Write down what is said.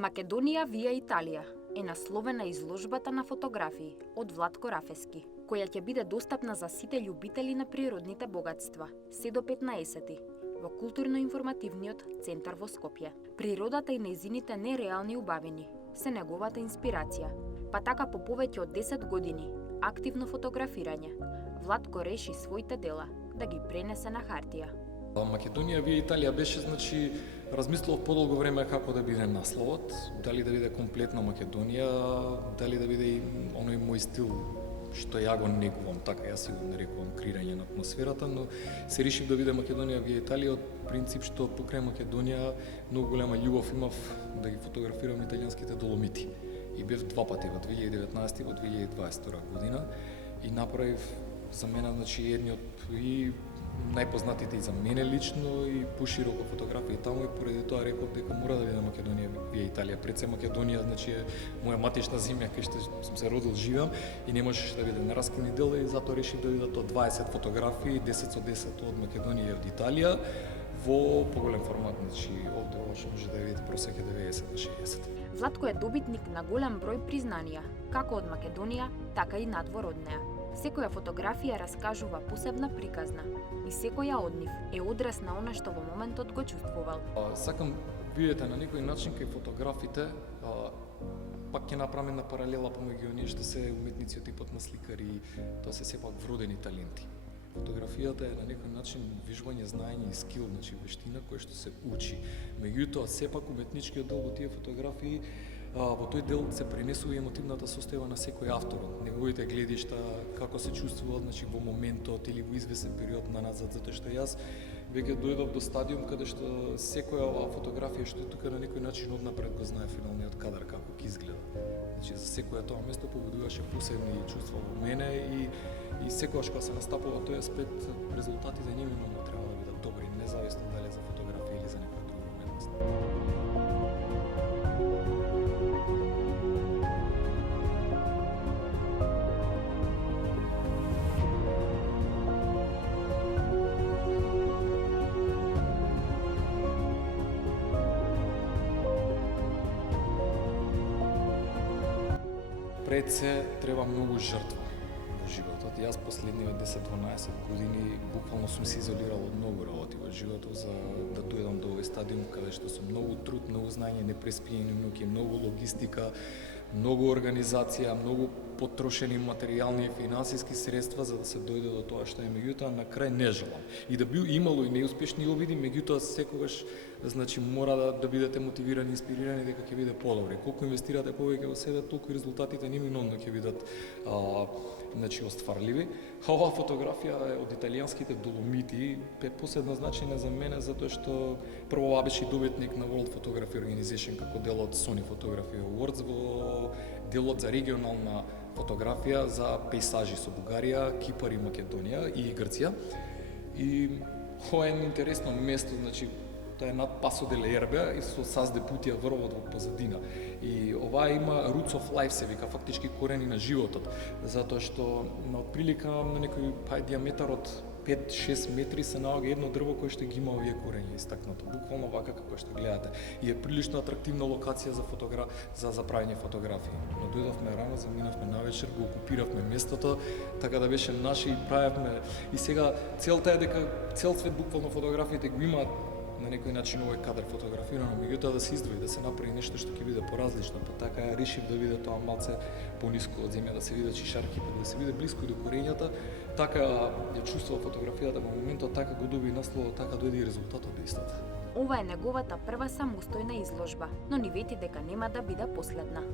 Македонија via Италија е насловена изложбата на фотографии од Владко Рафески, која ќе биде достапна за сите љубители на природните богатства, се до 15 во културно-информативниот центар во Скопје. Природата и нејзините нереални убавини се неговата инспирација, па така по повеќе од 10 години активно фотографирање, Владко реши своите дела да ги пренесе на хартија. Македонија via Италија беше, размислував подолго време како да биде насловот, дали да биде комплетна Македонија, дали да биде и оној мој стил што ја го негувам, така јас се го нарекувам креирање на атмосферата, но се решив да биде Македонија via Италија од принцип што покрај Македонија многу голема љубов имав да ги фотографирам италијанските Доломити. И бев два пати во 2019 и во 2022 година и направив за мене едни од и најпознатите и за мене лично и пошироко фотографии таму и поради тоа реков дека мора да биде Македонија via Италија. Пред се Македонија е моја матична земја кај што сум се родил, живеам и не можеше да биде нераскини дел и затоа решив да бидат 20 фотографии, 10 со 10 од Македонија и од Италија во поголем формат, овде што може да видите просек е 90 на 60. Владко е добитник на голем број признанија, како од Македонија, така и надвор од неа. Секоја фотографија раскажува посебна приказна и секоја од нив е одраз на она што во моментот го чувствувал. Сакам видите на некој начин кај фотографите, пак ќе направиме на паралела помеѓу оние што се уметници од типот на сликари, тоа се сепак вродени таленти. Фотографијата е на некој начин вижување, знаење и скил, вештина која што се учи. Меѓутоа, сепак уметничкиот дел во тие фотографии, во тој дел се пренесува емотивната состојба на секој автор, неговите гледишта, како се чувствува во моментот или во извесен период назад, затоа што јас веќе дојдов до стадиум каде што секоја оваа фотографија што е тука на некој начин однапред го знае финалниот кадар како ќе изгледа. За секоја тоа место побудуваше посебни чувства во мене и секогаш кога се настапува тој аспект, резултатите неминуелно треба да бидат добри, независно дали за фотографија или за некоја друга уметност. Пред се треба многу жртва во животот. Јас последниве 10-12 години буквално сум се изолирал од многу работи во животот за да дојдам до овој стадиум каде што со многу труд, многу знаење, непреспиени ноќи, многу логистика, многу организација, многу потрошени материјални и финансиски средства за да се дојде до тоа што е, меѓутоа на крај не желам. И да би имало и неуспешни обиди, меѓутоа секогаш мора да бидете мотивирани, инспирирани дека ќе биде подобро. Колку инвестирате повеќе во себе, толку и резултатите неминуелно ќе бидат остварливи. А оваа фотографија од италијанските Доломити е посебно значајна за мене затоа што прво ова беше добитник на World Photography Organization како дел од Sony Photography Awards во делот за регионална фотографија за пейсажи со Бугарија, Кипар и Македонија и Грција. И ова е интересно место, тоа е над Пасо деле Ербе и со Сазде путија врвот во позадина. И ова има roots of life, се вика, фактички корени на животот, затоа што на отприлика на некој диаметар од 5-6 метри се наоѓа едно дрво кое што ги има овие корени истакнато, буквално вака како што гледате. И е прилично атрактивна локација за правење фотографии. Но дојдовме рано, заминавме навечер, го окупиравме местото, така да беше наше и правевме. И сега целта е дека цел свет буквално фотографиите го имаат на некој начин овој кадар фотографирано, меѓутоа да се издвои, да се направи нешто што ќе биде поразлично, па така решив да биде тоа малце пониско од земја, да се видат шишарки, да се биде блиско до корењата, така ја чувствува фотографијата во моментот, така го доби насловот, така дојде и резултатот до истата. Ова е неговата прва самостојна изложба, но ни вети дека нема да биде последна.